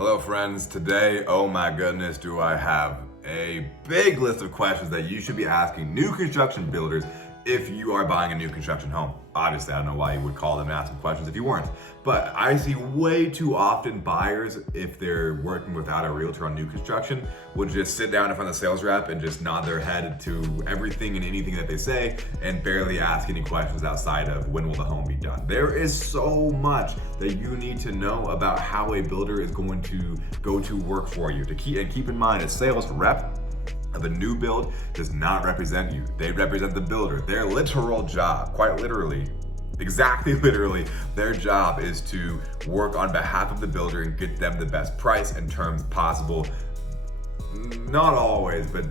Hello friends, today, oh my goodness, do I have a big list of questions that you should be asking new construction builders if you are buying a new construction home. Obviously, I don't know why you would call them and ask them questions if you weren't, but I see way too often buyers, if they're working without a realtor on new construction, would just sit down in front of the sales rep and just nod their head to everything and anything that they say and barely ask any questions outside of when will the home be done. There is so much that you need to know about how a builder is going to go to work for you. Keep in mind, a sales rep of a new build does not represent you. They represent the builder. Their literal job, quite literally, exactly literally, their job is to work on behalf of the builder and get them the best price and terms possible. Not always, but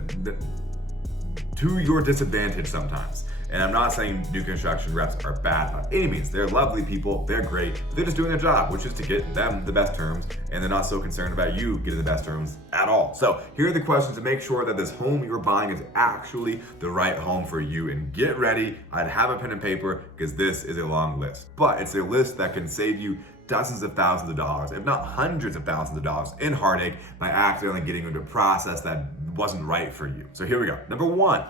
to your disadvantage sometimes. And I'm not saying new construction reps are bad by any means. They're lovely people, they're great. They're just doing their job, which is to get them the best terms, and they're not so concerned about you getting the best terms at all. So here are the questions to make sure that this home you're buying is actually the right home for you. And get ready, I'd have a pen and paper because this is a long list. But it's a list that can save you dozens of thousands of dollars, if not hundreds of thousands of dollars in heartache by accidentally getting into a process that wasn't right for you. So here we go. Number one,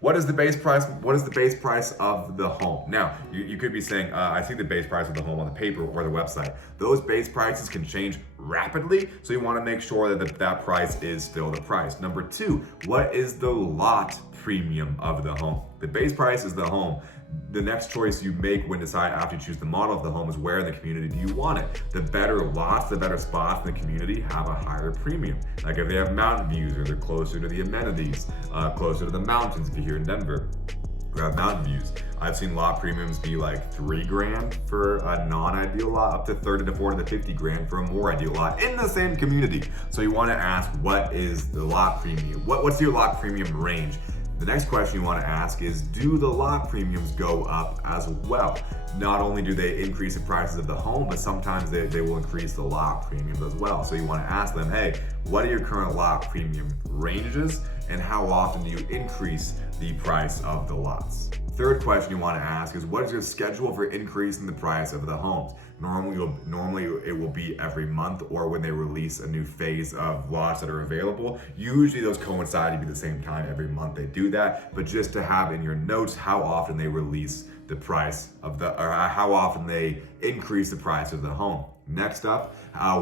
what is the base price? What is the base price of the home? Now, you could be saying, I see the base price of the home on the paper or the website. Those base prices can change rapidly, so you want to make sure that that price is still the price. Number two, what is the lot premium of the home? The base price is the home. The next choice you make when decide after you choose the model of the home is where in the community do you want it. The better lots, the better spots in the community have a higher premium. Like if they have mountain views or they're closer to the amenities, closer to the mountains if you're here in Denver, or have mountain views. I've seen lot premiums be like $3,000 for a non-ideal lot, up to 30 to 40 to 50 grand for a more ideal lot in the same community. So you want to ask, what is the lot premium? What's your lot premium range? The next question you want to ask is, do the lot premiums go up as well? Not only do they increase the prices of the home, but sometimes they will increase the lot premiums as well. So you want to ask them, hey, what are your current lot premium ranges and how often do you increase the price of the lots? Third question you want to ask is, what is your schedule for increasing the price of the homes? Normally it will be every month or when they release a new phase of lots that are available. Usually those coincide to be the same time every month they do that, but just to have in your notes how often they release the price of or how often they increase the price of the home. Next up,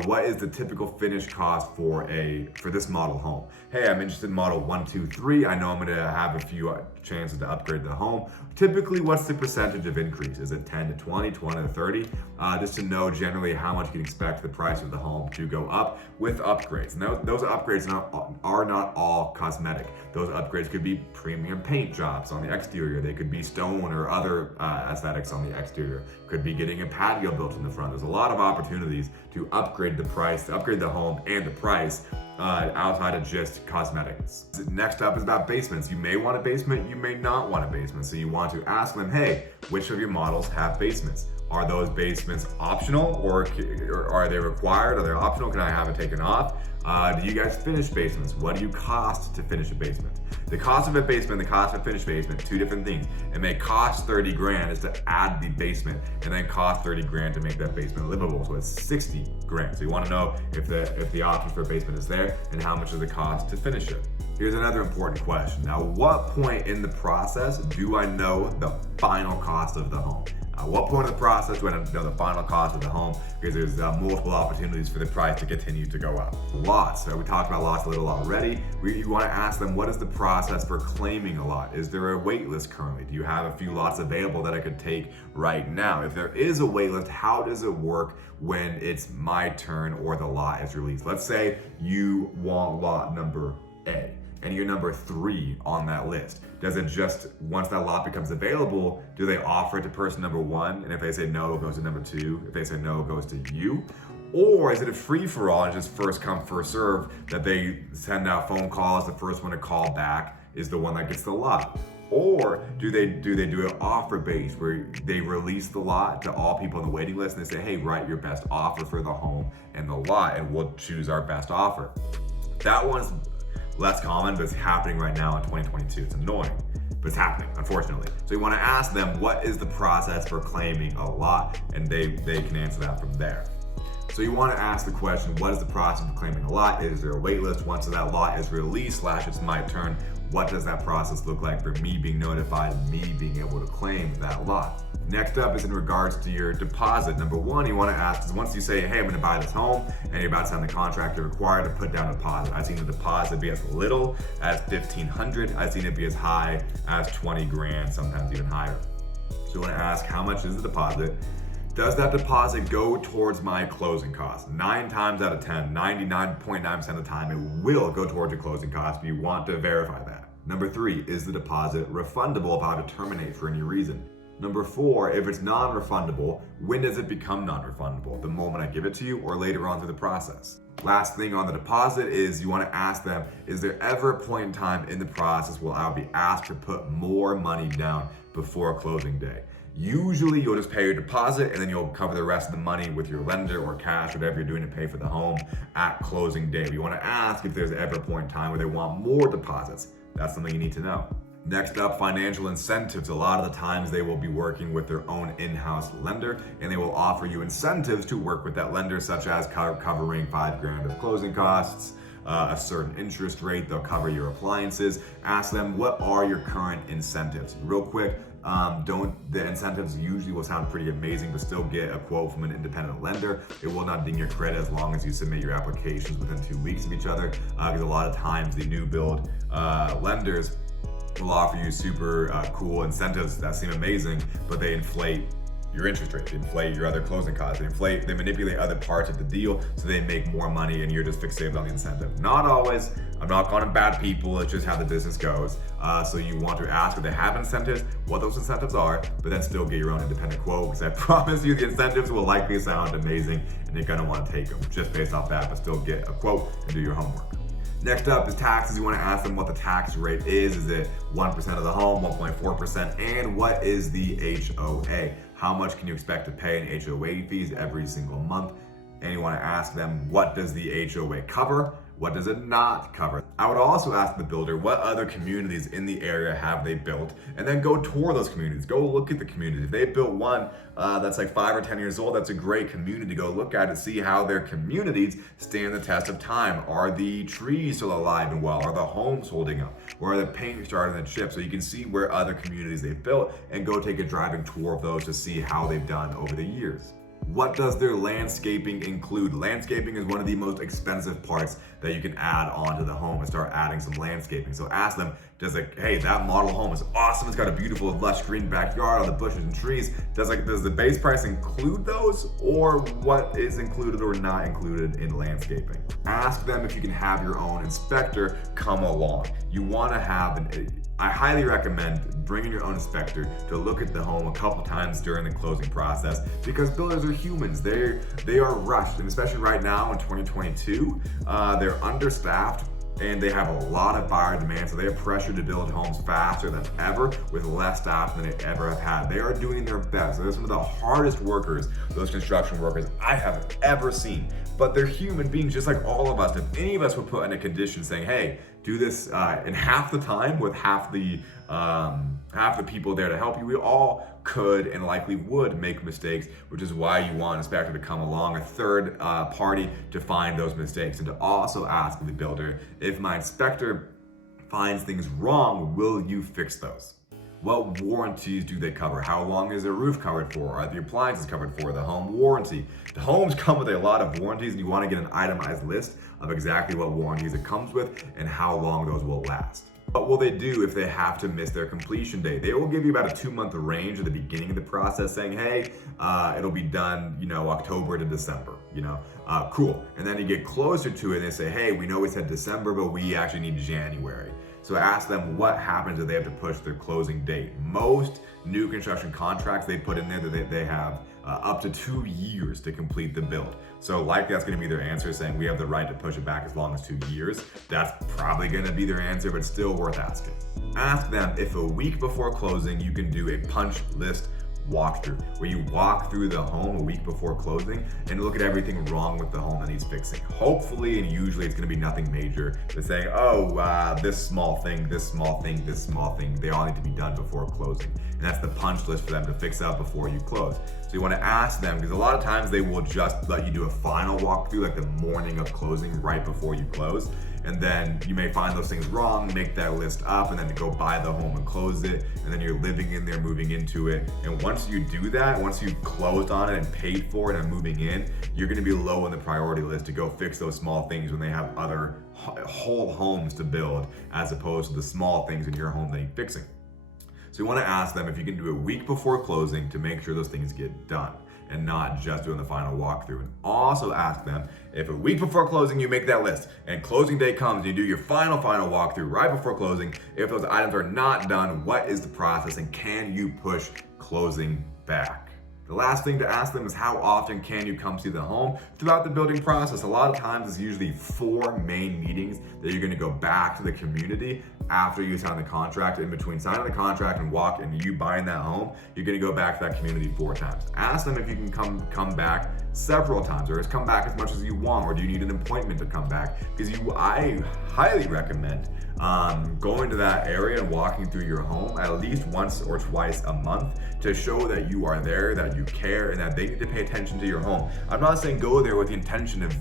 what is the typical finish cost for this model home? Hey, I'm interested in model 1, 2, 3. I know I'm gonna have a few chances to upgrade the home. Typically, what's the percentage of increase? Is it 10 to 20, 20 to 30? Just to know generally how much you can expect the price of the home to go up with upgrades. Now, those upgrades are not all cosmetic. Those upgrades could be premium paint jobs on the exterior. They could be stone or other aesthetics on the exterior. Could be getting a patio built in the front. There's a lot of opportunities to upgrade the price, to upgrade the home and the price outside of just cosmetics. Next up is about basements. You may want a basement, you may not want a basement. So you want to ask them, hey, which of your models have basements? Are those basements optional or are they required? Are they optional? Can I have it taken off? Do you guys finish basements? What do you cost to finish a basement? The cost of a basement, the cost of a finished basement, two different things. It may cost 30 grand is to add the basement and then cost 30 grand to make that basement livable. So it's 60 grand. So you want to know if the option for a basement is there and how much does it cost to finish it. Here's another important question. Now, what point in the process do I know the final cost of the home? At what point in the process do I know the final cost of the home? Because there's multiple opportunities for the price to continue to go up. Lots, so we talked about lots a little already. You want to ask them, what is the process for claiming a lot? Is there a wait list currently? Do you have a few lots available that I could take right now? If there is a wait list, how does it work when it's my turn or the lot is released? Let's say you want lot number A and you're number 3 on that list. Does it just, once that lot becomes available, do they offer it to person number 1? And if they say no, it goes to number 2. If they say no, it goes to you. Or is it a free-for-all and just first come, first serve, that they send out phone calls, the first one to call back is the one that gets the lot? Or do they do an offer base where they release the lot to all people on the waiting list and they say, hey, write your best offer for the home and the lot and we'll choose our best offer? That one's less common, but it's happening right now in 2022. It's annoying, but it's happening, unfortunately. So you want to ask them, what is the process for claiming a lot? And they can answer that from there. So you want to ask the question, what is the process of claiming a lot? Is there a wait list? Once that lot is released / it's my turn, what does that process look like for me being notified and me being able to claim that lot? Next up is in regards to your deposit. Number one, you want to ask is once you say, hey, I'm going to buy this home, and you're about to sign the contract, you're required to put down a deposit. I've seen the deposit be as little as $1,500. I've seen it be as high as 20 grand, sometimes even higher. So you want to ask, how much is the deposit? Does that deposit go towards my closing costs? 9 times out of 10, 99.9% of the time, it will go towards your closing costs, but you want to verify that. Number 3, is the deposit refundable if I have to terminate for any reason? Number 4, if it's non-refundable, when does it become non-refundable? The moment I give it to you or later on through the process? Last thing on the deposit is you want to ask them, is there ever a point in time in the process where I'll be asked to put more money down before closing day? Usually you'll just pay your deposit and then you'll cover the rest of the money with your lender or cash, whatever you're doing to pay for the home at closing day. But you want to ask if there's ever a point in time where they want more deposits. That's something you need to know. Next up, financial incentives. A lot of the times they will be working with their own in-house lender and they will offer you incentives to work with that lender, such as covering $5 grand of closing costs, a certain interest rate, they'll cover your appliances. Ask them, what are your current incentives? Real quick, the incentives usually will sound pretty amazing, but still get a quote from an independent lender. It will not ding your credit as long as you submit your applications within 2 weeks of each other, because a lot of times the new build lenders will offer you super cool incentives that seem amazing, but they inflate your interest rate, they inflate your other closing costs, they manipulate other parts of the deal so they make more money and you're just fixated on the incentive. Not always, I'm not calling them bad people, it's just how the business goes. So you want to ask if they have incentives, what those incentives are, but then still get your own independent quote, because I promise you the incentives will likely sound amazing and you're gonna want to take them just based off that, but still get a quote and do your homework. Next up is taxes. You want to ask them what the tax rate is. Is it 1% of the home, 1.4%? And what is the HOA? How much can you expect to pay in HOA fees every single month? And you want to ask them, what does the HOA cover? What does it not cover? I would also ask the builder, what other communities in the area have they built? And then go tour those communities. Go look at the communities. If they built one that's like 5 or 10 years old, that's a great community. Go look at it, see how their communities stand the test of time. Are the trees still alive and well? Are the homes holding up? Or are the paint starting to chip? So you can see where other communities they've built and go take a driving tour of those to see how they've done over the years. What does their landscaping include? Landscaping is one of the most expensive parts that you can add onto the home and start adding some landscaping. So ask them, hey, that model home is awesome. It's got a beautiful lush green backyard, all the bushes and trees. Does the base price include those, or what is included or not included in landscaping? Ask them if you can have your own inspector come along. You want to have I highly recommend bringing your own inspector to look at the home a couple times during the closing process, because builders are humans. They are rushed, and especially right now in 2022, they're understaffed and they have a lot of buyer demand, so they have pressure to build homes faster than ever with less staff than they ever have had. They are doing their best. They're some of the hardest workers, those construction workers I have ever seen. But they're human beings just like all of us. If any of us were put in a condition saying, hey, do this in half the time with half the people there to help you, we all could and likely would make mistakes, which is why you want an inspector to come along, a third party to find those mistakes, and to also ask the builder, if my inspector finds things wrong, will you fix those? What warranties do they cover? How long is the roof covered for? Are the appliances covered for? The home warranty. The homes come with a lot of warranties, and you want to get an itemized list of exactly what warranties it comes with and how long those will last. What will they do if they have to miss their completion date? They will give you about a 2-month range at the beginning of the process, saying, hey, it'll be done, October to December, cool. And then you get closer to it and they say, hey, we know we said December, but we actually need January. So ask them what happens if they have to push their closing date. Most new construction contracts, they put in there that they have up to 2 years to complete the build. So likely that's gonna be their answer, saying we have the right to push it back as long as 2 years. That's probably gonna be their answer, but still worth asking. Ask them if a week before closing, you can do a punch list walkthrough, where you walk through the home a week before closing and look at everything wrong with the home that needs fixing. Hopefully, and usually it's gonna be nothing major, but saying, this small thing, this small thing, this small thing, they all need to be done before closing. And that's the punch list for them to fix up before you close. So you wanna ask them, because a lot of times they will just let you do a final walkthrough like the morning of closing right before you close. And then you may find those things wrong, make that list up, and then to go buy the home and close it, and then you're living in there, moving into it. And once you do that, once you've closed on it and paid for it and moving in, you're gonna be low on the priority list to go fix those small things when they have other whole homes to build, as opposed to the small things in your home that need fixing. So you wanna ask them if you can do it a week before closing to make sure those things get done, and not just doing the final walkthrough. And also ask them if a week before closing you make that list and closing day comes and you do your final walkthrough right before closing, if those items are not done, what is the process and can you push closing back? The last thing to ask them is how often can you come see the home throughout the building process. A lot of times it's usually 4 main meetings that you're gonna go back to the community after you sign the contract. In between signing the contract and you buying that home, you're gonna go back to that community 4 times. Ask them if you can come back several times, or just come back as much as you want, or do you need an appointment to come back? Because I highly recommend going to that area and walking through your home at least once or twice a month to show that you are there, that you care, and that they need to pay attention to your home. I'm not saying go there with the intention of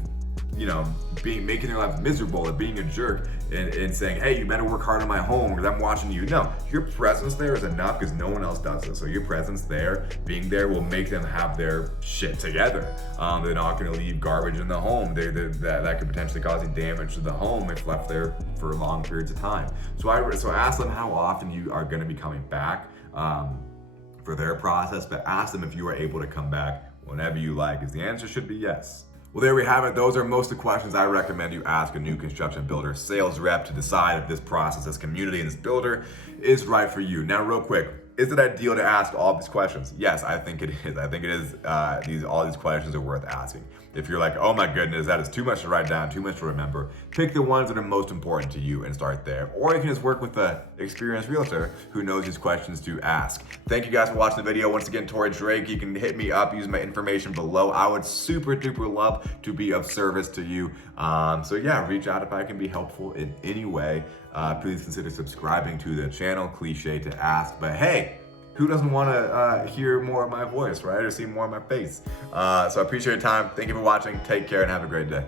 making their life miserable and being a jerk and saying, hey, you better work hard on my home because I'm watching you. No, your presence there is enough because no one else does this. So your presence there, being there, will make them have their shit together. They're not going to leave garbage in the home. That could potentially cause damage to the home if left there for long periods of time. So ask them how often you are going to be coming back for their process, but ask them if you are able to come back whenever you like, because the answer should be yes. Well, there we have it. Those are most of the questions I recommend you ask a new construction builder sales rep to decide if this process, this community, and this builder is right for you. Now, real quick, is it ideal to ask all these questions? Yes, I think it is. I think it is. All these questions are worth asking. If you're like, oh my goodness, that is too much to write down, too much to remember, pick the ones that are most important to you and start there. Or you can just work with an experienced realtor who knows these questions to ask. Thank you guys for watching the video. Once again, Torrey Drake. You can hit me up using my information below. I would super duper love to be of service to you. So yeah, reach out if I can be helpful in any way. Please consider subscribing to the channel. Cliche to ask, but hey, who doesn't want to hear more of my voice, right? Or see more of my face? So I appreciate your time. Thank you for watching. Take care and have a great day.